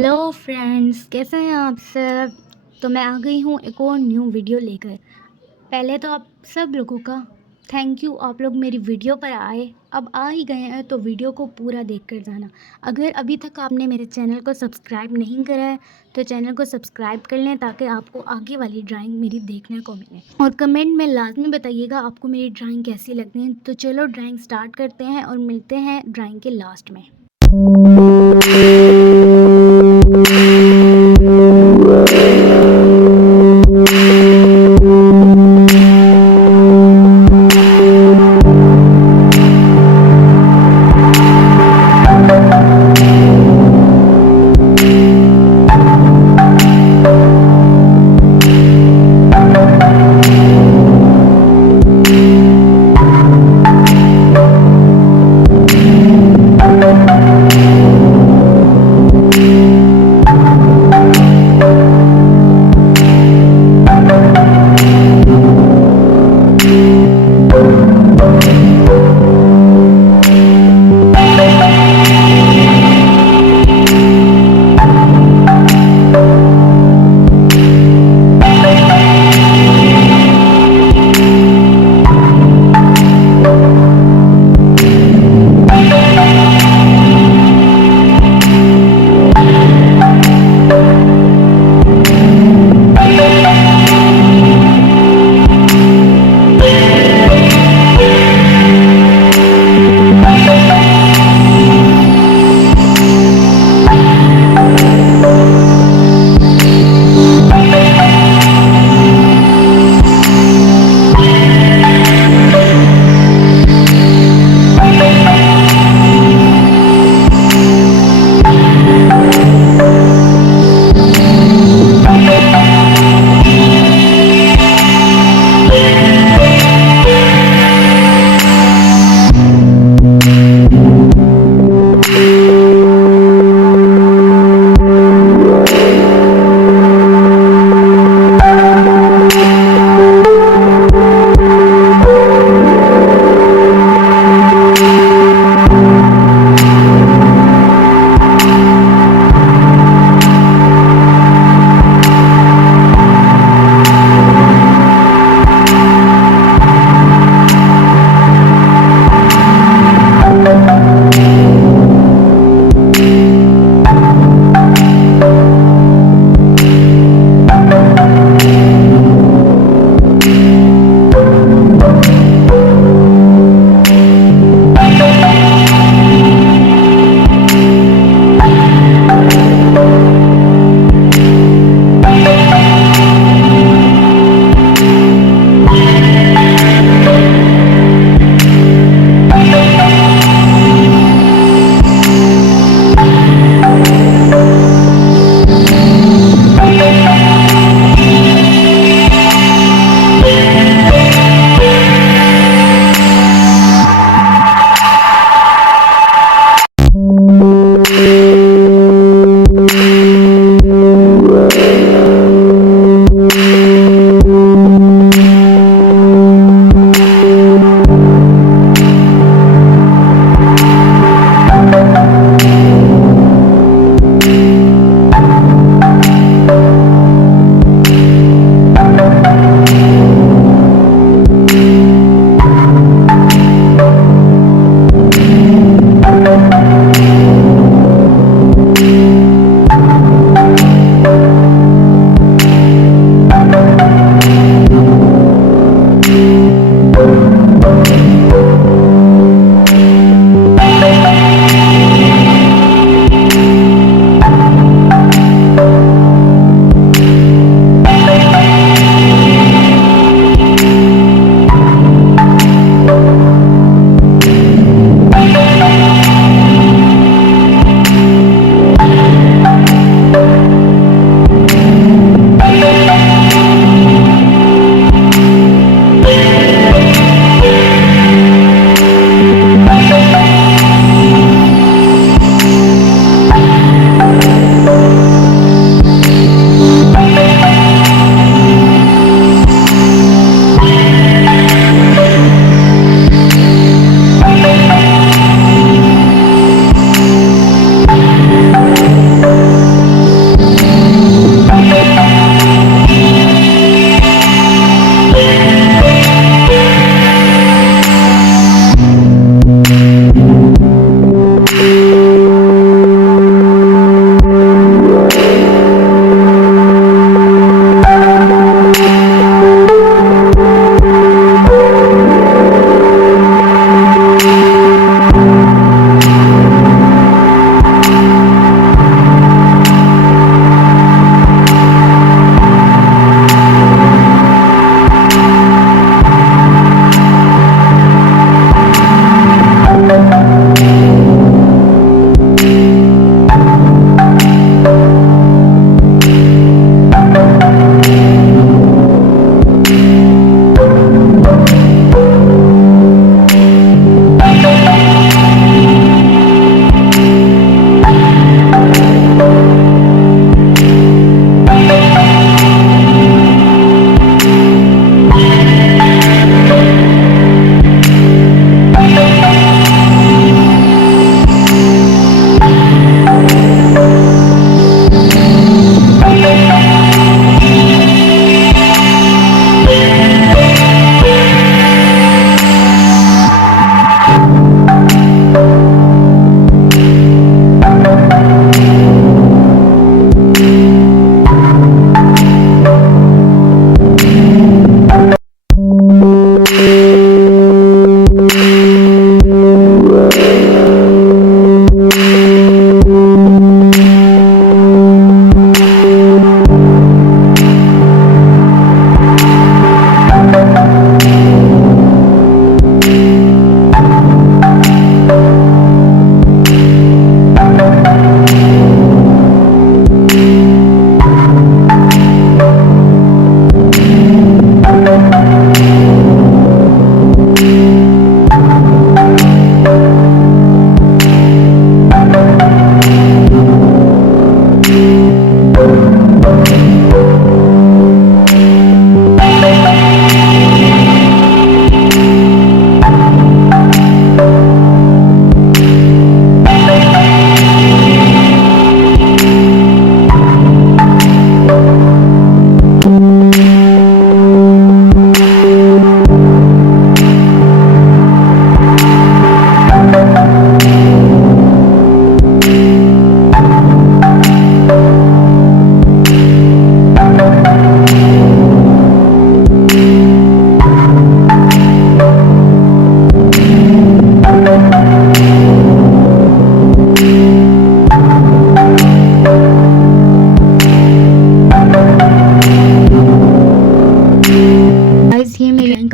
Hello friends, कैसे हैं आप सब। तो मैं आ गई हूँ एक और न्यू वीडियो लेकर। पहले तो आप सब लोगों का थैंक यू, आप लोग मेरी वीडियो पर आए। अब आ ही गए हैं तो वीडियो को पूरा देख कर जाना। अगर अभी तक आपने मेरे चैनल को सब्सक्राइब नहीं करा है तो चैनल को सब्सक्राइब कर लें ताकि आपको आगे वाली ड्राइंग मेरी देखने को मिले। और कमेंट में लाजमी बताइएगा आपको मेरी ड्राइंग कैसी लगती है। तो चलो ड्राइंग स्टार्ट करते हैं और मिलते हैं ड्राइंग के लास्ट में।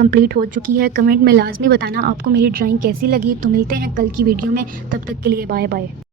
कंप्लीट हो चुकी है। कमेंट में लाजमी बताना आपको मेरी ड्राइंग कैसी लगी। तो मिलते हैं कल की वीडियो में, तब तक के लिए बाय बाय।